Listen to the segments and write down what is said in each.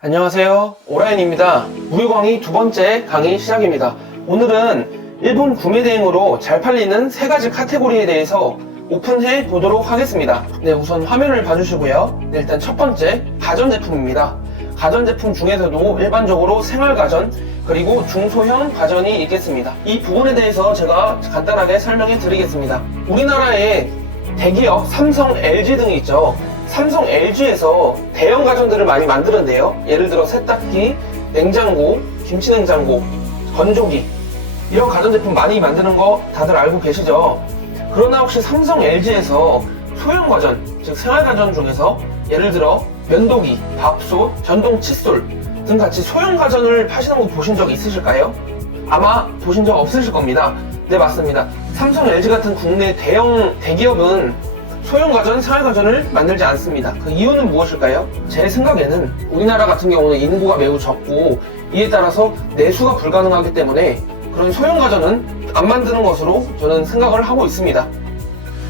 안녕하세요, 오라인입니다. 무유광의 두 번째 강의 시작입니다. 오늘은 일본 구매 대행으로 잘 팔리는 세 가지 카테고리에 대해서 오픈해 보도록 하겠습니다. 우선 화면을 봐주시고요. 일단 첫 번째, 가전제품입니다. 가전제품 중에서도 일반적으로 생활가전, 그리고 중소형 가전이 있겠습니다. 이 부분에 대해서 제가 간단하게 설명해 드리겠습니다. 우리나라에 대기업 삼성, LG 등이 있죠. 삼성, LG에서 대형 가전들을 많이 만드는데요. 예를 들어 세탁기, 냉장고, 김치냉장고, 건조기, 이런 가전제품 많이 만드는 거 다들 알고 계시죠? 그러나 혹시 삼성, LG에서 소형 가전, 즉 생활가전 중에서 예를 들어 면도기, 밥솥, 전동 칫솔 등 같이 소형 가전을 파시는 거 보신 적 있으실까요? 아마 보신 적 없으실 겁니다. 네, 맞습니다. 삼성, LG 같은 국내 대기업은 소형 가전, 생활가전을 만들지 않습니다. 그 이유는 무엇일까요? 제 생각에는 우리나라 같은 경우는 인구가 매우 적고 이에 따라서 내수가 불가능하기 때문에 그런 소형 가전은 안 만드는 것으로 저는 생각을 하고 있습니다.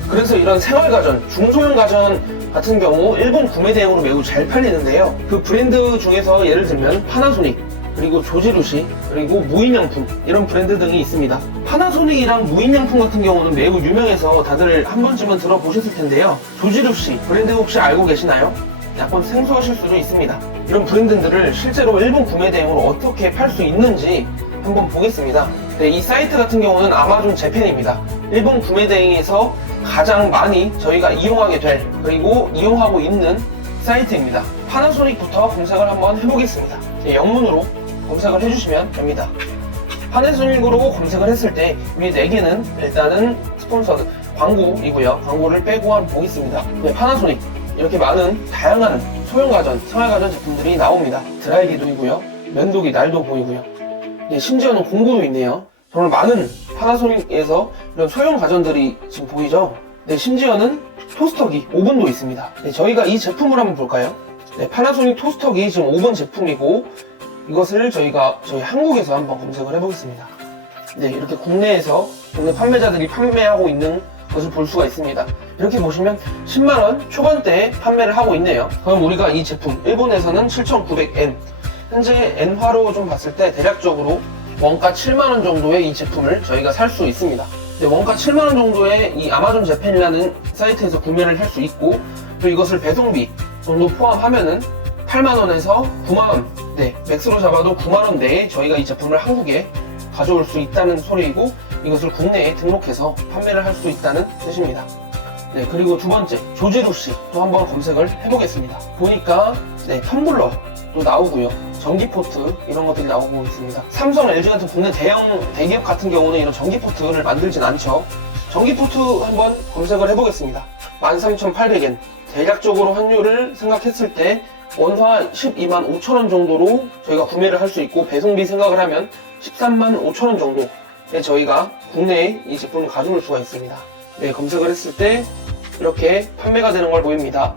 그래서 이런 생활가전, 중소형 가전 같은 경우 일본 구매 대행으로 매우 잘 팔리는데요. 그 브랜드 중에서 예를 들면 파나소닉, 그리고 조지루시, 그리고 무인양품, 이런 브랜드 등이 있습니다. 파나소닉이랑 무인양품 같은 경우는 매우 유명해서 다들 한 번쯤은 들어보셨을 텐데요. 조지루시 브랜드 혹시 알고 계시나요? 약간 생소하실 수도 있습니다. 이런 브랜드들을 실제로 일본 구매 대행으로 어떻게 팔 수 있는지 한번 보겠습니다. 네, 이 사이트 같은 경우는 아마존 재팬입니다. 일본 구매 대행에서 가장 많이 저희가 이용하게 될, 그리고 이용하고 있는 사이트입니다. 파나소닉부터 검색을 한번 해보겠습니다. 네, 영문으로 검색을 해주시면 됩니다. 파나소닉으로 검색을 했을 때 위에 4개는 일단은 스폰서드 광고이고요. 광고를 빼고 한번 보겠습니다. 네, 파나소닉 이렇게 많은 다양한 소형가전, 생활가전 제품들이 나옵니다. 드라이기도 면도기, 날도 보이고요. 네, 심지어는 공구도 있네요. 정말 많은 파나소닉에서 이런 소형 가전들이 지금 보이죠? 네, 심지어는 토스터기, 오븐도 있습니다. 네, 저희가 이 제품을 한번 볼까요? 네, 파나소닉 토스터기 지금 오븐 제품이고 이것을 저희 한국에서 한번 검색을 해보겠습니다. 네, 이렇게 국내 판매자들이 판매하고 있는 것을 볼 수가 있습니다. 이렇게 보시면 10만원 초반대에 판매를 하고 있네요. 그럼 우리가 이 제품, 일본에서는 7,900엔, 현재 엔화로 좀 봤을 때 대략적으로 원가 7만원 정도의 이 제품을 저희가 살 수 있습니다. 네, 원가 7만원 정도의 이 아마존 재팬이라는 사이트에서 구매를 할 수 있고, 또 이것을 배송비 정도 포함하면은 8만원에서 9만원, 네, 맥스로 잡아도 9만원 내에 저희가 이 제품을 한국에 가져올 수 있다는 소리이고, 이것을 국내에 등록해서 판매를 할 수 있다는 뜻입니다. 네, 그리고 두 번째, 조지루시 또 한번 검색을 해보겠습니다. 보니까 네, 텀블러 또 나오고요. 전기포트 이런 것들이 나오고 있습니다. 삼성, LG 같은 국내 대기업 같은 경우는 이런 전기포트를 만들진 않죠. 전기포트 한번 검색을 해보겠습니다. 13,800엔, 대략적으로 환율을 생각했을 때 원화 12만 5천원 정도로 저희가 구매를 할 수 있고, 배송비 생각을 하면 13만 5천원 정도에 저희가 국내에 이 제품을 가져올 수가 있습니다. 네, 검색을 했을 때 이렇게 판매가 되는 걸 보입니다.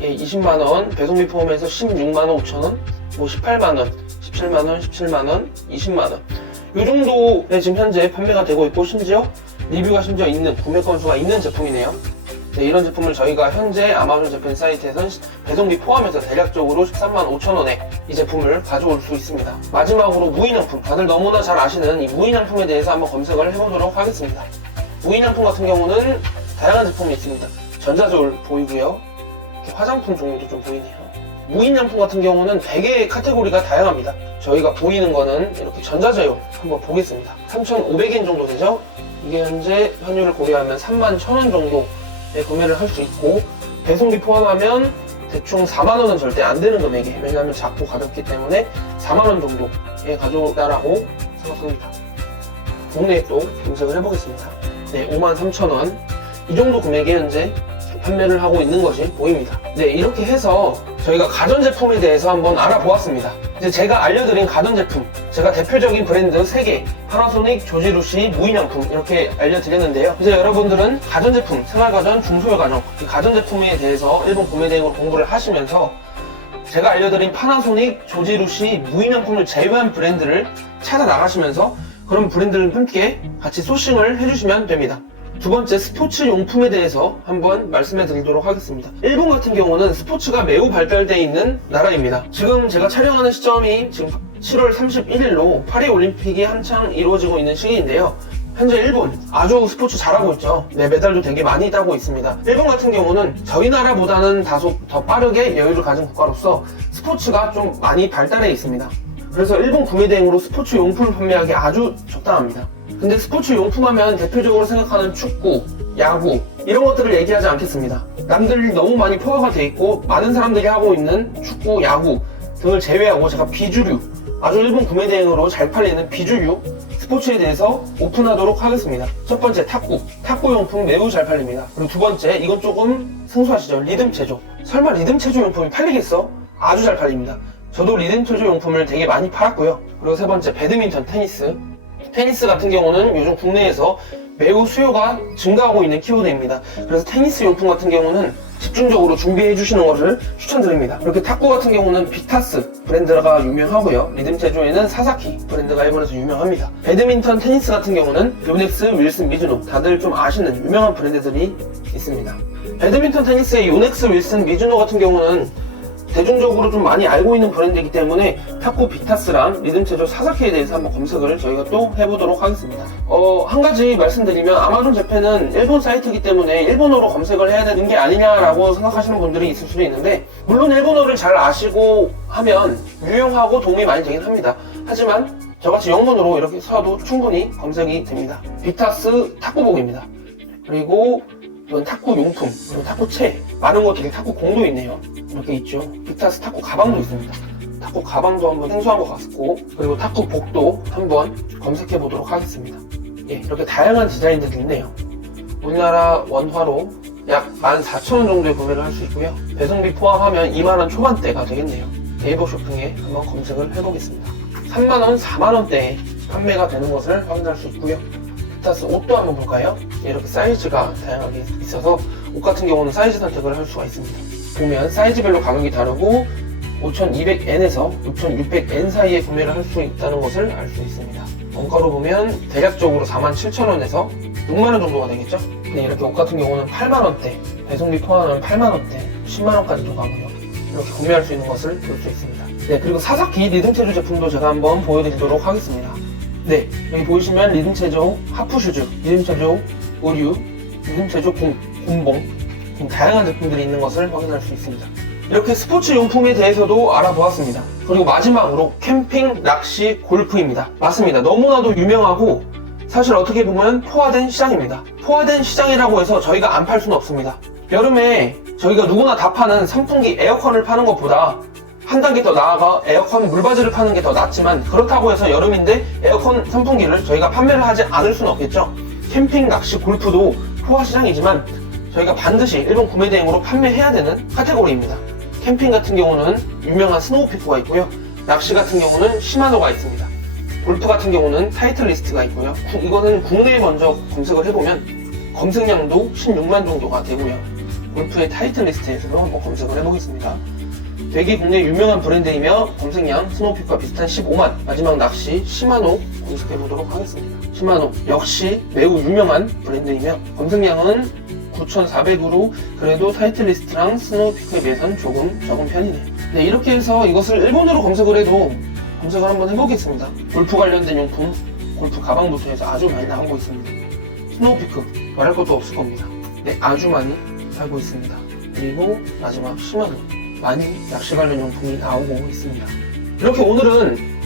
예, 20만원, 배송비 포함해서 16만 5천원, 18만원, 17만원, 17만원, 20만원. 이 정도에 지금 현재 판매가 되고 있고, 리뷰가 있는, 구매 건수가 있는 제품이네요. 네, 이런 제품을 저희가 현재 아마존 재팬 사이트에서는 배송비 포함해서 대략적으로 13만 5천원에 이 제품을 가져올 수 있습니다. 마지막으로 무인양품, 다들 너무나 잘 아시는 이 무인양품에 대해서 한번 검색을 해보도록 하겠습니다. 무인양품 같은 경우는 다양한 제품이 있습니다. 전자저울 보이고요. 화장품 종류도 좀 보이네요. 무인양품 같은 경우는 되게 카테고리가 다양합니다. 저희가 보이는 거는 이렇게 전자저울 한번 보겠습니다. 3,500엔 정도 되죠? 이게 현재 환율을 고려하면 31,000원 정도에 구매를 할 수 있고, 배송비 포함하면 대충 4만원은 절대 안 되는 금액이에요. 왜냐하면 작고 가볍기 때문에 4만원 정도에 가져온다라고 생각합니다. 국내에 또 검색을 해보겠습니다. 네, 53,000원. 이 정도 금액에 현재 판매를 하고 있는 것이 보입니다. 네, 이렇게 해서 저희가 가전제품에 대해서 한번 알아보았습니다. 이제 제가 알려드린 가전제품, 제가 대표적인 브랜드 3개, 파나소닉, 조지루시, 무인양품 이렇게 알려드렸는데요. 이제 여러분들은 가전제품, 생활가전, 중소형가전, 이 가전제품에 대해서 일본 구매 대행으로 공부를 하시면서 제가 알려드린 파나소닉, 조지루시, 무인양품을 제외한 브랜드를 찾아 나가시면서 그런 브랜드를 함께 같이 소싱을 해주시면 됩니다. 두 번째, 스포츠 용품에 대해서 한번 말씀해 드리도록 하겠습니다. 일본 같은 경우는 스포츠가 매우 발달되어 있는 나라입니다. 지금 제가 촬영하는 시점이 지금 7월 31일로 파리올림픽이 한창 이루어지고 있는 시기인데요. 현재 일본 아주 스포츠 잘하고 있죠. 네, 메달도 되게 많이 따고 있습니다. 일본 같은 경우는 저희 나라보다는 다소 더 빠르게 여유를 가진 국가로서 스포츠가 좀 많이 발달해 있습니다. 그래서 일본 구매 대행으로 스포츠 용품을 판매하기 아주 적당합니다. 근데 스포츠 용품 하면 대표적으로 생각하는 축구, 야구 이런 것들을 얘기하지 않겠습니다. 남들이 너무 많이 포화가 돼 있고 많은 사람들이 하고 있는 축구, 야구 등을 제외하고 제가 비주류, 아주 일본 구매 대행으로 잘 팔리는 비주류 스포츠에 대해서 오픈하도록 하겠습니다. 첫 번째, 탁구 용품 매우 잘 팔립니다. 그리고 두 번째, 이건 조금 생소하시죠? 리듬 체조. 설마 리듬 체조 용품이 팔리겠어? 아주 잘 팔립니다. 저도 리듬 체조 용품을 되게 많이 팔았고요. 그리고 세 번째, 배드민턴, 테니스 같은 경우는 요즘 국내에서 매우 수요가 증가하고 있는 키워드입니다. 그래서 테니스 용품 같은 경우는 집중적으로 준비해 주시는 것을 추천드립니다. 이렇게 탁구 같은 경우는 비타스 브랜드가 유명하고요. 리듬 제조에는 사사키 브랜드가 일본에서 유명합니다. 배드민턴, 테니스 같은 경우는 요넥스, 윌슨, 미즈노 다들 좀 아시는 유명한 브랜드들이 있습니다. 배드민턴, 테니스의 요넥스, 윌슨, 미즈노 같은 경우는 대중적으로 좀 많이 알고 있는 브랜드이기 때문에 탁구 비타스랑 리듬 체조 사사키에 대해서 한번 검색을 저희가 또 해보도록 하겠습니다. 한 가지 말씀드리면 아마존 재팬은 일본 사이트이기 때문에 일본어로 검색을 해야 되는 게 아니냐라고 생각하시는 분들이 있을 수도 있는데, 물론 일본어를 잘 아시고 하면 유용하고 도움이 많이 되긴 합니다. 하지만 저같이 영문으로 이렇게 써도 충분히 검색이 됩니다. 비타스 탁구복입니다. 그리고 이건 탁구 용품, 그리고 탁구채, 많은 것들이 탁구 공도 있네요. 이렇게 있죠. 비타스 탁구 가방도 있습니다. 탁구 가방도 한번 생소한 것 같고, 그리고 탁구 복도 한번 검색해 보도록 하겠습니다. 예, 이렇게 다양한 디자인들이 있네요. 우리나라 원화로 약 14,000원 정도에 구매를 할 수 있고요. 배송비 포함하면 2만원 초반대가 되겠네요. 네이버 쇼핑에 한번 검색을 해보겠습니다. 3만원, 4만원대에 판매가 되는 것을 확인할 수 있고요. 비타스 옷도 한번 볼까요? 이렇게 사이즈가 다양하게 있어서 옷 같은 경우는 사이즈 선택을 할 수가 있습니다. 보면 사이즈별로 가격이 다르고 5,200엔에서 6,600엔 사이에 구매를 할 수 있다는 것을 알 수 있습니다. 원가로 보면 대략적으로 47,000원에서 6만원 정도가 되겠죠? 근데 이렇게 옷 같은 경우는 8만원대, 배송비 포함하면 8만원대, 10만원까지도 가고요. 이렇게 구매할 수 있는 것을 볼 수 있습니다. 네, 그리고 사사키 리듬체조 제품도 제가 한번 보여드리도록 하겠습니다. 네, 여기 보시면 리듬체조 하프슈즈, 리듬체조 의류, 리듬체조 곰봉 등 다양한 제품들이 있는 것을 확인할 수 있습니다. 이렇게 스포츠 용품에 대해서도 알아보았습니다. 그리고 마지막으로 캠핑, 낚시, 골프입니다. 맞습니다. 너무나도 유명하고 사실 어떻게 보면 포화된 시장입니다. 포화된 시장이라고 해서 저희가 안 팔 수는 없습니다. 여름에 저희가 누구나 다 파는 선풍기, 에어컨을 파는 것보다 한 단계 더 나아가 에어컨 물바지를 파는 게 더 낫지만, 그렇다고 해서 여름인데 에어컨 선풍기를 저희가 판매를 하지 않을 수는 없겠죠. 캠핑, 낚시, 골프도 포화 시장이지만 저희가 반드시 일본 구매 대행으로 판매해야 되는 카테고리입니다. 캠핑 같은 경우는 유명한 스노우피크가 있고요. 낚시 같은 경우는 시마노가 있습니다. 골프 같은 경우는 타이틀리스트가 있고요. 이거는 국내에 먼저 검색을 해보면 검색량도 16만 정도가 되고요. 골프의 타이틀리스트에서도 한번 검색을 해보겠습니다. 되게 국내 유명한 브랜드이며 검색량 스노우피크와 비슷한 15만, 마지막 낚시 시마노 검색해보도록 하겠습니다. 시마노 역시 매우 유명한 브랜드이며 검색량은 9,400으로 그래도 타이틀리스트랑 스노우피크에 비해서는 조금 적은 편이네요. 네, 이렇게 해서 이것을 일본어로 검색을 해도 검색을 한번 해보겠습니다. 골프 관련된 용품, 골프 가방부터 해서 아주 많이 나오고 있습니다. 스노우피크 말할 것도 없을 겁니다. 네, 아주 많이 팔고 있습니다. 그리고 마지막 시마노, 많이 낚시 관련 용품이 나오고 있습니다. 이렇게 오늘은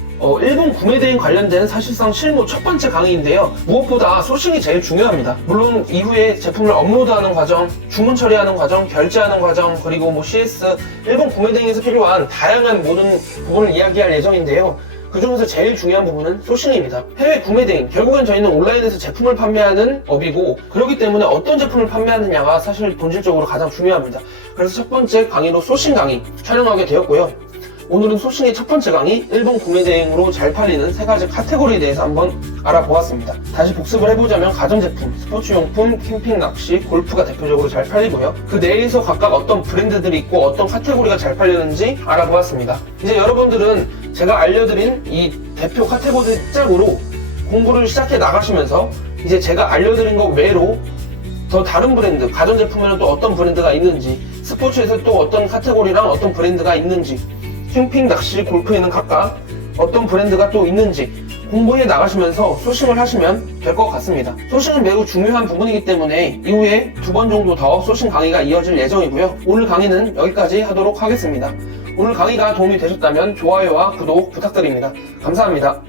일본 구매 대행 관련된 사실상 실무 첫 번째 강의인데요. 무엇보다 소싱이 제일 중요합니다. 물론 이후에 제품을 업로드하는 과정, 주문 처리하는 과정, 결제하는 과정, 그리고 뭐 CS, 일본 구매 대행에서 필요한 다양한 모든 부분을 이야기할 예정인데요. 그 중에서 제일 중요한 부분은 소싱입니다. 해외 구매 대행, 결국엔 저희는 온라인에서 제품을 판매하는 업이고, 그렇기 때문에 어떤 제품을 판매하느냐가 사실 본질적으로 가장 중요합니다. 그래서 첫 번째 강의로 소싱 강의 촬영하게 되었고요. 오늘은 소싱의 첫 번째 강의, 일본 구매 대행으로 잘 팔리는 3가지 카테고리에 대해서 한번 알아보았습니다. 다시 복습을 해보자면 가전제품, 스포츠용품, 캠핑, 낚시, 골프가 대표적으로 잘 팔리고요. 그 내에서 각각 어떤 브랜드들이 있고 어떤 카테고리가 잘 팔리는지 알아보았습니다. 이제 여러분들은 제가 알려드린 이 대표 카테고리 짝으로 공부를 시작해 나가시면서 이제 제가 알려드린 것 외로 더 다른 브랜드, 가전제품에는 또 어떤 브랜드가 있는지, 스포츠에서 또 어떤 카테고리랑 어떤 브랜드가 있는지, 캠핑, 낚시, 골프에는 각각 어떤 브랜드가 또 있는지 공부해 나가시면서 소싱을 하시면 될 것 같습니다. 소싱은 매우 중요한 부분이기 때문에 이후에 2번 정도 더 소싱 강의가 이어질 예정이고요. 오늘 강의는 여기까지 하도록 하겠습니다. 오늘 강의가 도움이 되셨다면 좋아요와 구독 부탁드립니다. 감사합니다.